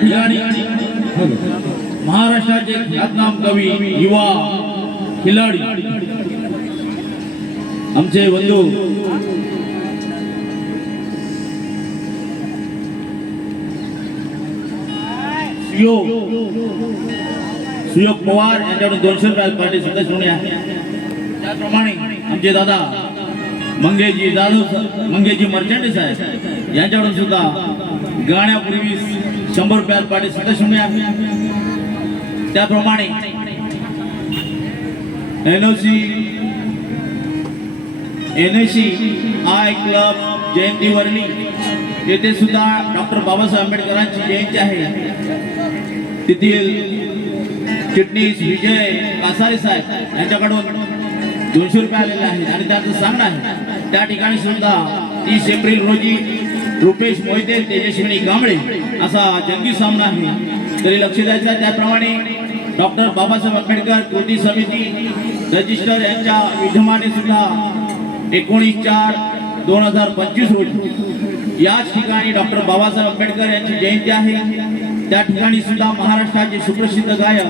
ठिकाणी महाराष्ट्राचे ख्यातनाम कवी युवा खिलाडी आमचे बंधू सुयोग पवार यांच्याकडून 200 रुपये पार्टी सुद्धा सोडली आहे। त्याप्रमाणे आमचे दादा मंगेशजी जाधव मंगेशजी मर्चंट साहेब यांच्याकडून सुद्धा गाण्यापूर्वी 100 रुपये पार्टी सुद्धा सोडली आहे। त्याप्रमाणे एनओसी आय क्लब जयंती वर्णी येथे सुद्धा डॉक्टर बाबासाहेब आंबेडकरांची जयंती आहे। तेथील चिटणीस विजय कासारे साहेब यांच्याकडून 200 रुपये आलेले आहेत आणि त्याचं सांगणं आहे त्या ठिकाणी सुद्धा 30 एप्रिल रोजी रुपेश मोहिते तेजस्विनी कांबळे असा जंगी सामना आहे तरी लक्ष द्यायचं आहे। त्याप्रमाणे डॉक्टर बाबासाहेब आंबेडकर कृती समिती रजिस्टर यांच्या विद्यमाने सुद्धा 19/4/2025 रोजी याच ठिकाणी डॉक्टर बाबासाहेब आंबेडकर यांची जयंती आहे। त्या ठिकाणी सुद्धा महाराष्ट्राचे सुप्रसिद्ध गायक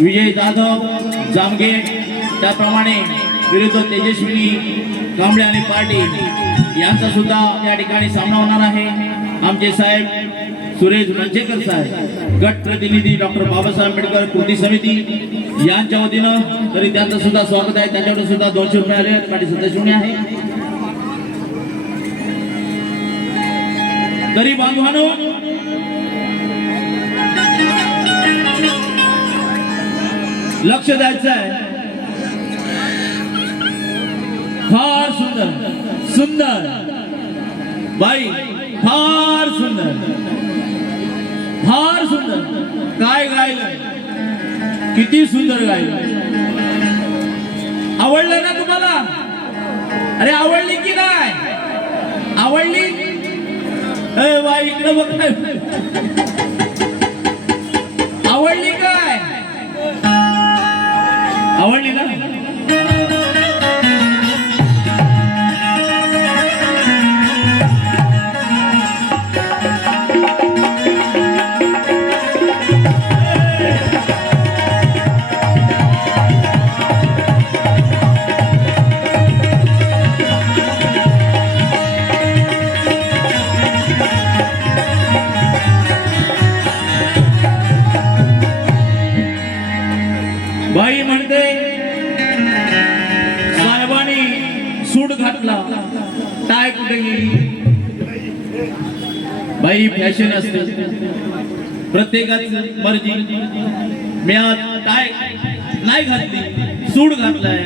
विजय जाधव जामगे त्याप्रमाणे विरुद्ध तेजस्विनी कांबळे आणि पाटील यांचा सुद्धा या ठिकाणी सामना होणार आहे। आमचे साहेब सुरेश मंचेकर साहेब गट प्रतिनिधी डॉक्टर बाबासाहेब आंबेडकर कृती समिती यांच्या वतीनं तरी त्यांचं सुद्धा स्वागत आहे। त्यांच्याकडून सुद्धा 200 रुपये आले पाठी सुद्धा शून्य आहे। तरी बांधवांनो लक्ष द्यायचं आहे। फार सुंदर सुंदर बाई फार सुंदर काय गायलं किती सुंदर गायलं। आवडलं ना तुम्हाला? अरे आवडली की नाही आवडली? बाई इकडे बघ आवडली काय आवडली ना? बाई म्हणते साहेबांनी सूट घातला टाय कुठे गेली? बाई फॅशन असते प्रत्येकाची मर्जी। मी आज टाय नाही घातली सूट घातलाय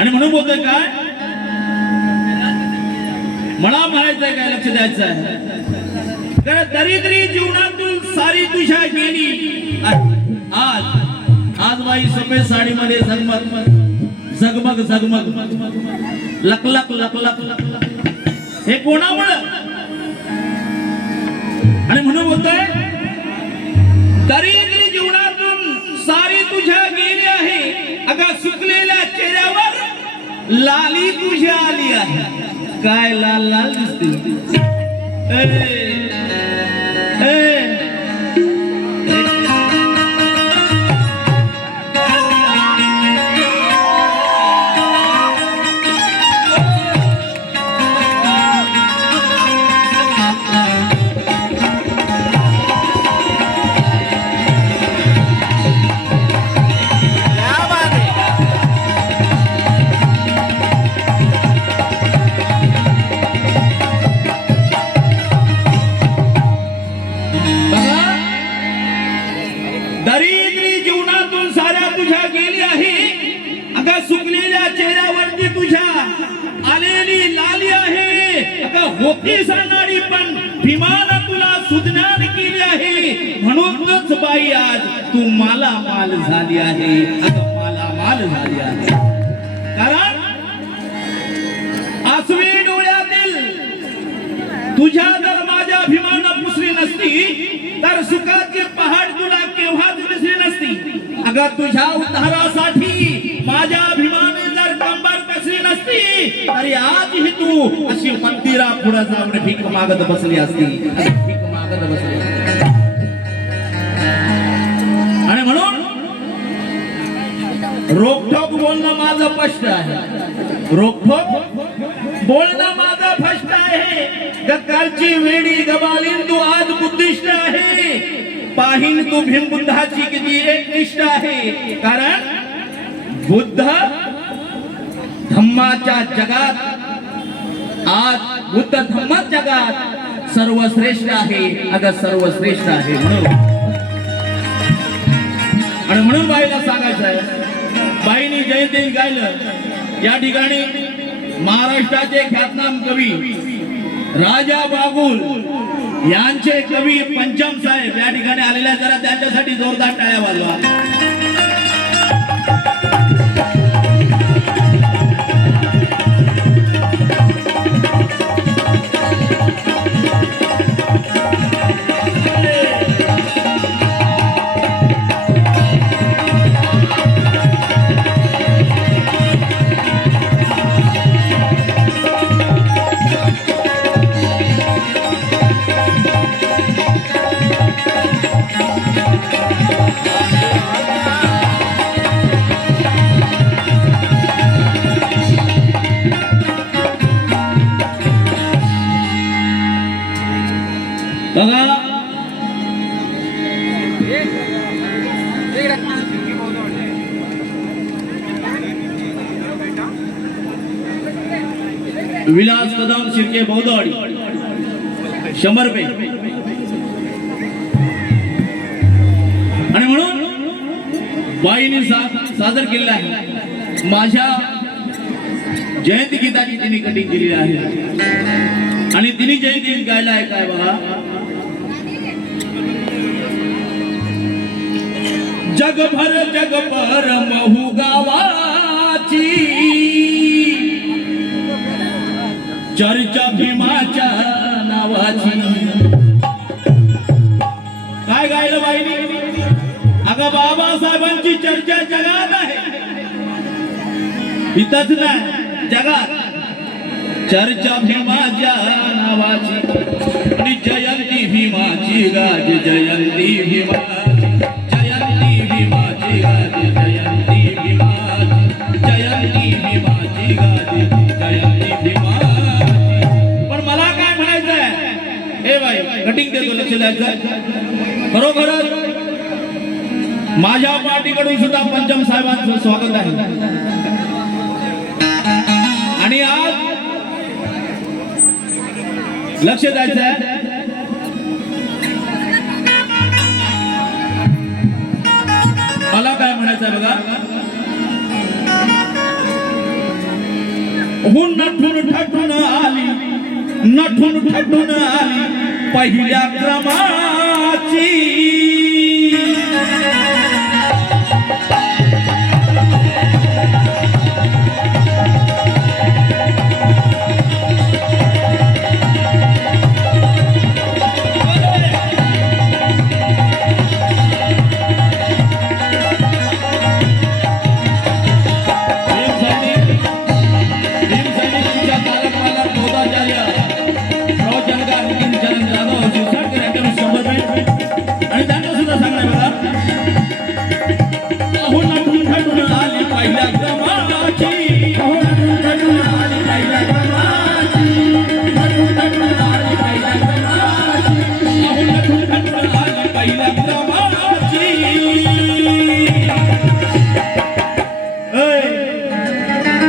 आणि म्हणून बोलतोय काय मला म्हणायचंय काय लक्ष द्यायचं आहे। कारण दरिद्री जीवनातून सारी तुझ्या गेली आज आज बाई सफेद साडी मध्ये झगमग लकलक हे कोणामुळे? आणि म्हणून बोलतोय दरिद्री जीवनातून सारी तुझ्या गेली आहे अगं सुकलेल्या चेहऱ्यावर लाली तुझ्या आली आहे। काय लाल लाल दिसते सुकलेल्या चेहऱ्यावरती तुझ्या आलेली लाली आहे होती सणारी पण भीमानं तुला सुज्ञान केली आहे। म्हणूनच बाई आज तू मला माल झाली आहे मला माल झाली आहे। कारण आसवी डोळ्यातील तुझ्या जर माझ्या भीमानं पुसली नसती तर सुखाची पहाड तुला केव्हाच दिसली नसती। अगं तुझ्या उद्धारासाठी माझ्या अभिमाने जर कंबर कसली नसती तरी आजही तू अशी मंदिरा पुढे जाऊन भीक मागत बसली असती भीक मागत बसली। माझं स्पष्ट आहे, रोखोक बोलणं माझं फस्ट आहे. कालची वेडी गबालीन तू आज बुद्धिष्ट आहे. पाहिन तू भीमबुद्धाची किती एकनिष्ठ आहे. कारण बुद्ध धम्माच्या जगात, आज बुद्ध धम्मा जगात सर्वश्रेष्ठ आहे. अगं सर्वश्रेष्ठ आहे म्हणून बाईला सांगायचं आहे, बाईनी जयंती गायलं. या ठिकाणी महाराष्ट्राचे ख्यातनाम कवी राजा बागुल यांचे कवी पंचम साहेब या ठिकाणी आलेले, जरा त्यांच्यासाठी जोरदार टाळ्या वाजवा. बघा, विलास कदम शिर्के बौद्धवाडी 100 रुपये. आणि म्हणून बाईने सादर केलेला आहे. माझ्या जयंती गीताची तिने कटिंग केलेली आहे आणि तिने जयंती गीत गायला आहे. काय बघा, जगभर महू गावाची चर्चा भीमाच्या नावाची. काय गायलं बाईनी? अगं बाबासाहेबांची चर्चा जगात आहे, इथंच नाही जगात. चर्चा भीमाच्या नावाची आणि जयंती भीमाची गाज, जयंती भीमाची, जयंती भीमाची गाज, जयंती भीमाची, जयंती भीमाची गाज, जयंती भीमाची. पण मला काय म्हणायचंय, हे बाई कटिंग देतो, लक्ष द्यायचं. खरोखरच माझ्या पार्टीकडून सुद्धा पंचम साहेबांचं स्वागत आहे. आणि आज लक्ष द्यायचं आहे, मला काय म्हणायचंय बघा. नठून ठटून आली, नठून ठटून आली पहिल्या क्रमाची.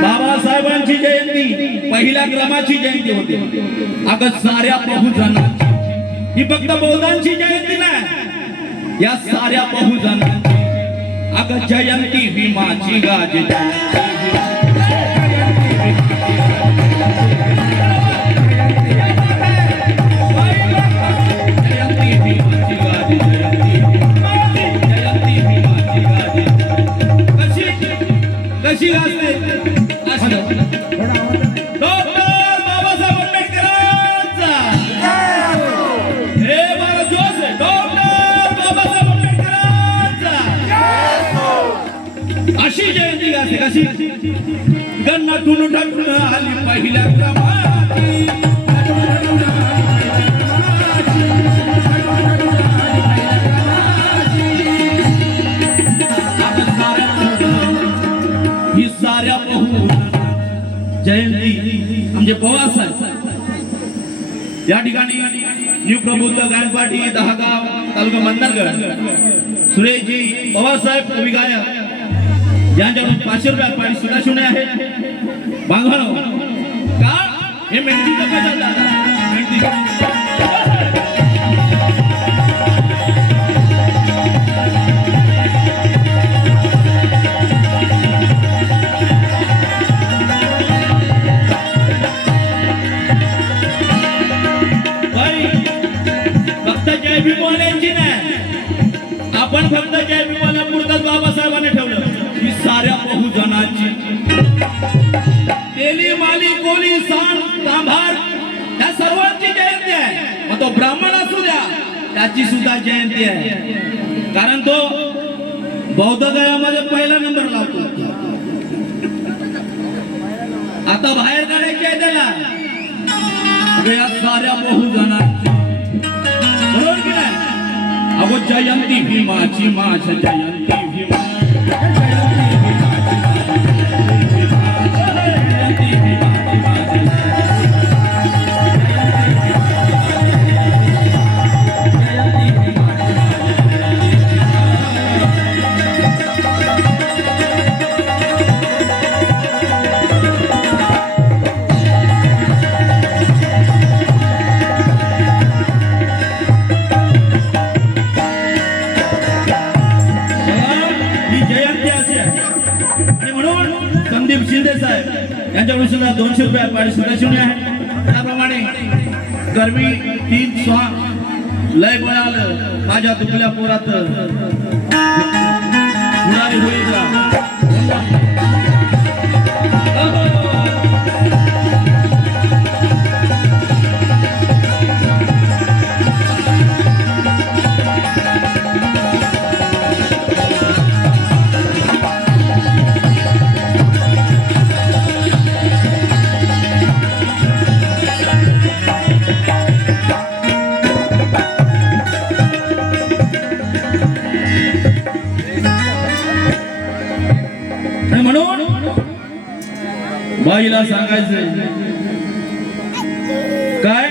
बाबासाहेबांची जयंती पहिल्या क्रमाची जयंती होती. अगं साऱ्या बहुजनांची, ही फक्त बौद्धांची जयंती नाही, या साऱ्या बहुजनांची. अगं जयंती भीमाची गाज, कशी गाजते. डॉक्टर बाबासाहेब आंबेडकरांचा हे बारा जोश आहे. डॉक्टर बाबासाहेब आंबेडकरांचा अशी जयंती गाजते. कशी गन्नातून ठटून आली पहिल्या क्रमाची. ही साऱ्या जयंती आमचे पवार साहेब या ठिकाणी न्यू प्रबुद्ध गायन पार्टी दहागाव तालुका मंदरगड सुरेशजी पवार साहेब कवी गायक यांच्याकडून 500 रुपये पाणी सुद्धा शिवणे आहे बांधवानो का हे मेहनतीचं काय चाललं मेहनती जय भीमाची नाही आपण फक्त जय भीमाला पुरतच बाबासाहेबांनी ठेवलं ही साऱ्या बहुजनाची तेली माली कोली सांड कांभार या सर्वांची जयंती आहे मग तो ब्राह्मण असू द्या त्याची सुद्धा जयंती आहे कारण तो बौद्ध गयामध्ये पहिला नंबर लावतो आता बाहेर काढायची आहे त्याला या साऱ्या बहुजनांची अगो जयंती भीमाची माझ जयंती भीमा शिंदे साहेब यांच्याकडून सुद्धा 200 रुपये पाणी सुद्धा शिवणे आहे त्याप्रमाणे गरमी 3 स्वांग लय बोलाल माझ्या दुखल्या पोरात होणारी होईल बाईला सांगायचं काय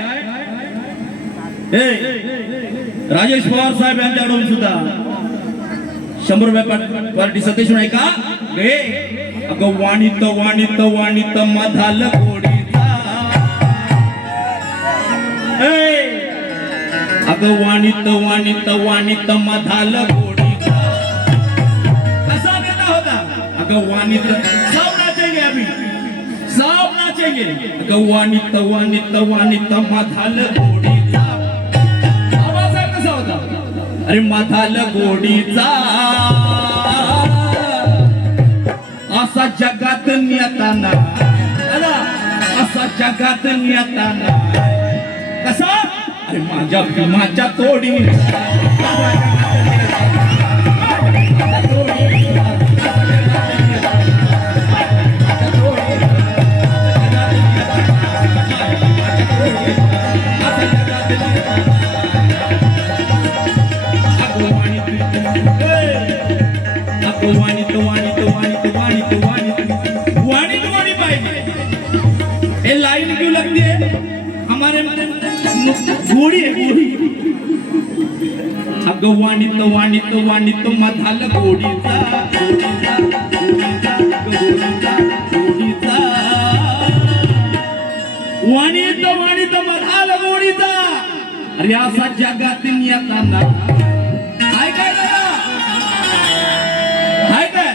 राजेश पवार साहेब यांच्याकडून सुद्धा 100 रुपये पार्टी सतीश नाही का अगं वाणीत वाणीत वाणीत मधाल गोडीचा अगं वाणीत वाणीत वाणीत मधाल गोडीचा कसा गेला होता अगं वाणीत सब नाचेंगे अभी सब नाचेंगे वाणीत वाणीत वाणीत मधाल गोडीचा आवाज कसा होता अरे मधाल गोडीचा असा जगात नेताना असा जगात नेताना कसा अरे माझ्या भीमाच्या तोडी लाइन क्यों लगती है हमारे घोड़ी है घोड़ी अगं वाणीत वाणीत वाणीत मधाल गोडीचा वाणीत वाणीत मधाल गोडीचा अरे असा जगात येताना काय काय हाय काय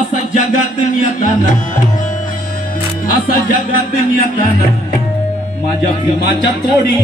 असा जगात येताना असा जगात येताना माझ्या भीमाच्या तोडी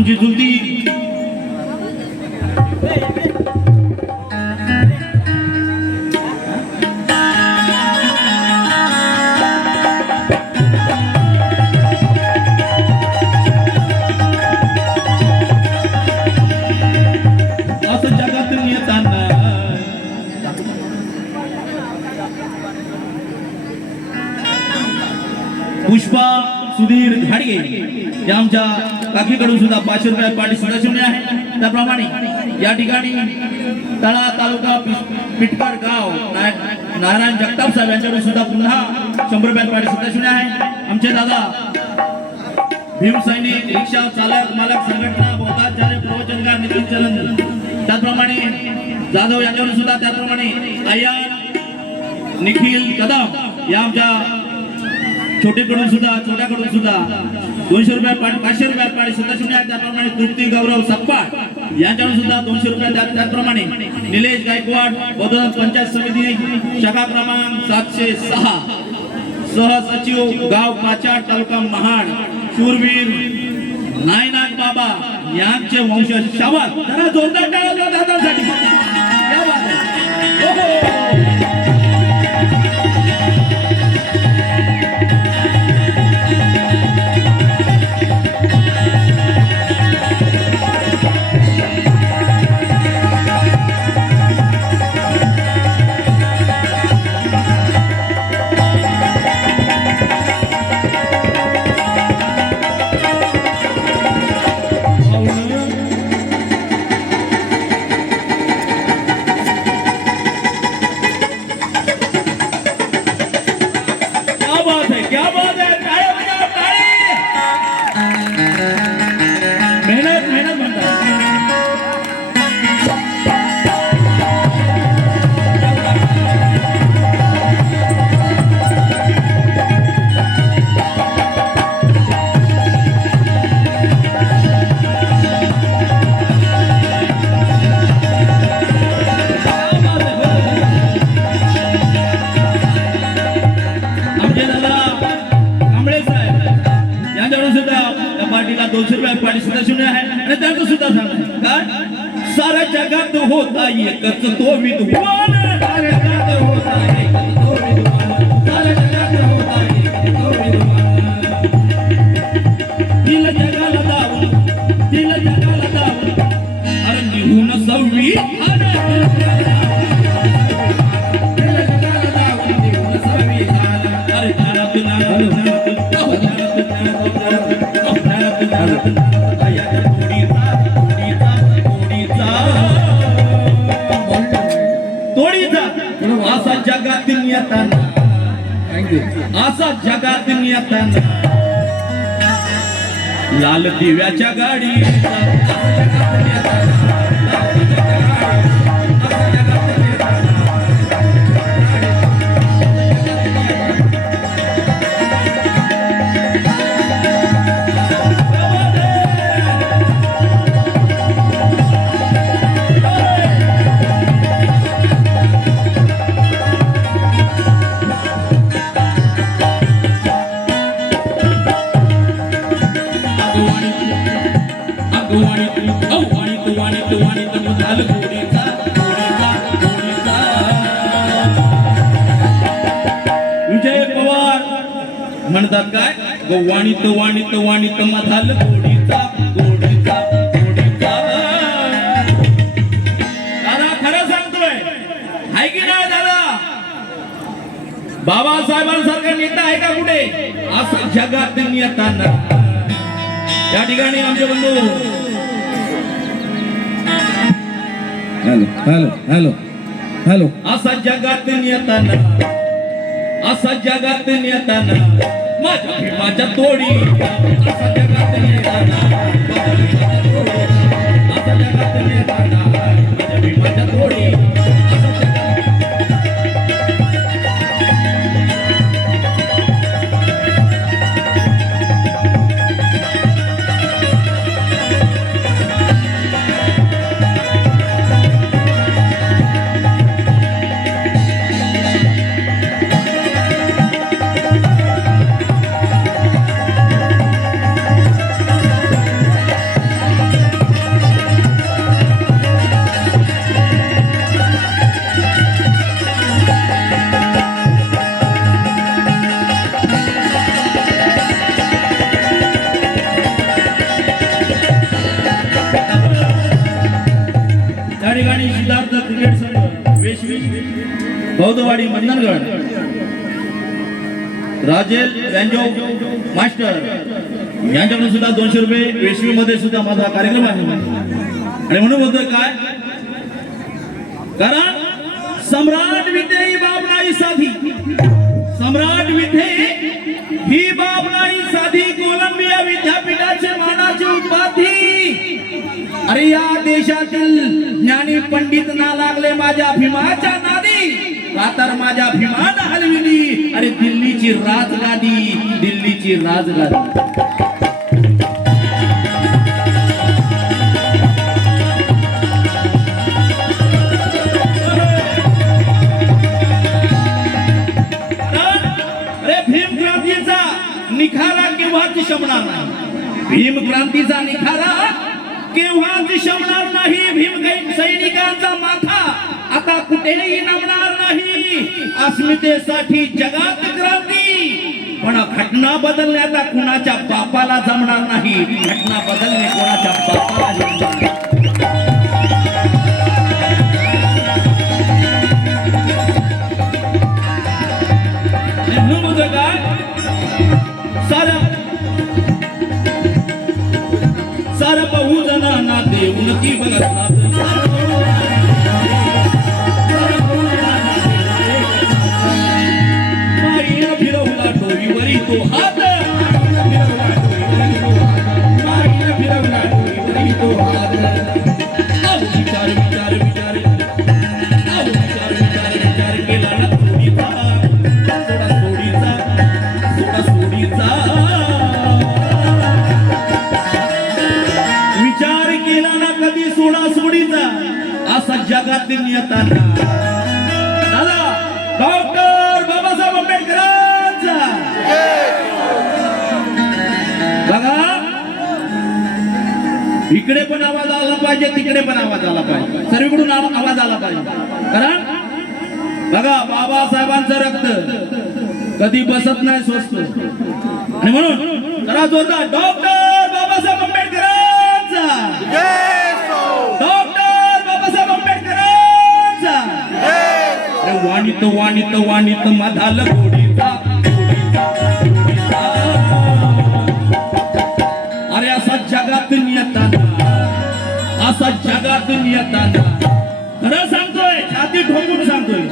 आमची चुलती असं जगातून येताना पुष्पा सुधीर घाडगे या आमच्या काकीकडून सुद्धा 500 रुपये पाठी सुद्धा शून्य आहे. त्याप्रमाणे या ठिकाणी तळा तालुका पिटकर गाव नारायण जगताप साहेब यांच्याकडून सुद्धा पुन्हा 100 रुपये पाठी सुद्धा शून्य आहे. आमचे दादा भीम सैनिक रिक्षा चालक मालक संघटना बोधाचार्य प्रवचनकार नितीन चलन त्याचप्रमाणे जाधव यांच्याकडून सुद्धा त्याचप्रमाणे अय्यर निखिल कदम या आमच्या छोट्याकडून सुद्धा 200 रुपये पाठी 500 रुपये पाठी सुद्धा शून्य आहे. त्याप्रमाणे तृप्ती गौरव सप्पाट यांच्याकडून सुद्धा 200 रुपये त्याचप्रमाणे निलेश गायकवाड बौद्ध पंचायत समिती शाखा क्रमांक 706 सहसचिव गाव काचाड तालुका महाड शूरवीर नायनाथ बाबा यांचे वंशज शाबास जरा जोरदार टाळ्या दादासाठी क्या बात आहे. ओहो सारा जगात होता एकच तो विद्वान सारा जगात होता एकच तो विद्वान सारा जगात होता एकच तो विद्वान दिल जगाला दावून अरे निघून सव्वी असा जगातून येताना लाल दिव्याच्या गाडी विजय पवार म्हणतात काय वाणित वाणित वाणित मधाल गोडीचा गोडीचा गोडीचा दादा खरं सांगतोय हाय की नाही दादा बाबासाहेबांसारखा नेता आहे का कुठे असं जगात येताना या ठिकाणी आमचे बंधू हॅलो हॅलो हॅलो हॅलो असा जगातून येताना माझ्या भीमाच्या तोडी असा जगातून येताना असा जगातून येताना माझ्या भीमाच्या तोडी बौद्धवाडी मंदनगड राजेल बँजो मास्टर यांच्याकडून सुद्धा 200 रुपये वेशवी मध्ये सुद्धा माझा कार्यक्रम आहे आणि म्हणून बोलतोय काय कारण सम्राट विद्ये ही बाब नाही साधी सम्राट विद्ये ही बाब नाही साधी कोलंबिया विद्यापीठाचे मानाचे उपाधी अरे या देशातील ज्ञानी पंडित ना लागले माझ्या भीमाच्या नादी का तर माझ्या भीमान हलविली अरे दिल्लीची राजगादी दिल्लीची राजगादी निखारा केव्हाच शमणार नाही भीम क्रांतीचा निखारा केव्हाच शमणार नाही भीम सैनिकांचा माथा आता कुठेही नमणार नाही अस्मितेसाठी जगात क्रांती पण घटना बदलण्याचा कुणाच्या बापाला जमणार नाही घटना बदलणे कोणाच्या बापाला जमणार नाही सारा बहु जणांना देऊन की बघत माईनं फिरवला डोईवरी तो हात माईनं फिरवला डोईवरी तो हात विचार विचार विचार विचार विचार विचार केला ना सोडीचा सोडा सोडीचा विचार केला ना कधी सोडा सोडीचा असा जगातील नियताना दादा डॉक्टर बाबासाहेब आंबेडकरांचा बघा इकडे पण आवाज आला पाहिजे तिकडे पण आवाज आला पाहिजे सर्वीकडून आवाज आला पाहिजे कारण बघा बाबासाहेबांचं रक्त कधी बसत नाही स्वस्त आणि म्हणून जरा जोरदार डॉक्टर बाबासाहेब आंबेडकरांचा डॉक्टर बाबासाहेब आंबेडकरांचा वाणित वाणित वाणित मधाल गोडीचा अरे असा जगात नियताना असा जगात नियताना खरं सांगतोय छाती ठोकून सांगतोय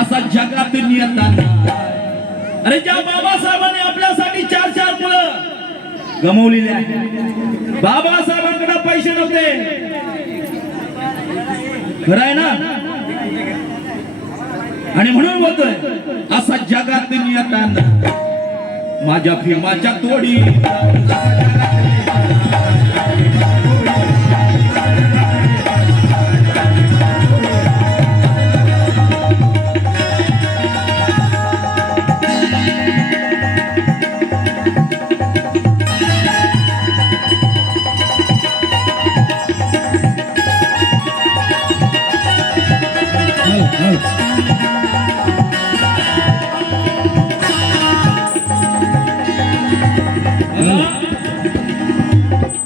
असा जगात नियताना अरे ज्या बाबासाहेबांनी आपल्यासाठी 4 मुलं गमवलेली आहे बाबासाहेबांकडे पैसे नव्हते खरं आहे ना आणि म्हणून बोलतोय असा जगात नियताना माझ्या भीमाच्या तोडी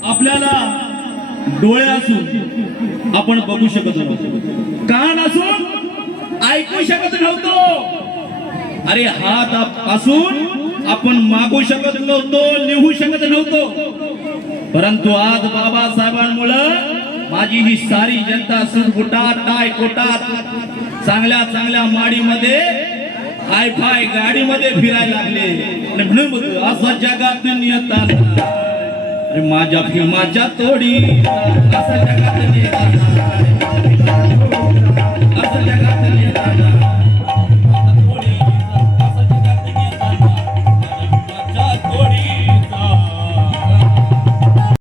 आपल्याला डोळे असून आपण बघू शकत नव्हतो कान असून ऐकू शकत नव्हतो अरे हात असून आपण मागू शकत नव्हतो लिहू शकत नव्हतो परंतु आज बाबासाहेबांमुळे माझी ही सारी जनता सुटबुटात टाय कोटात चांगल्या चांगल्या माडीमध्ये हाय फाय गाडीमध्ये फिरायला लागले आणि म्हणून बोलतो असं जगात नियताना माझ्या भीमाच्या तोडी असं जगात नियताना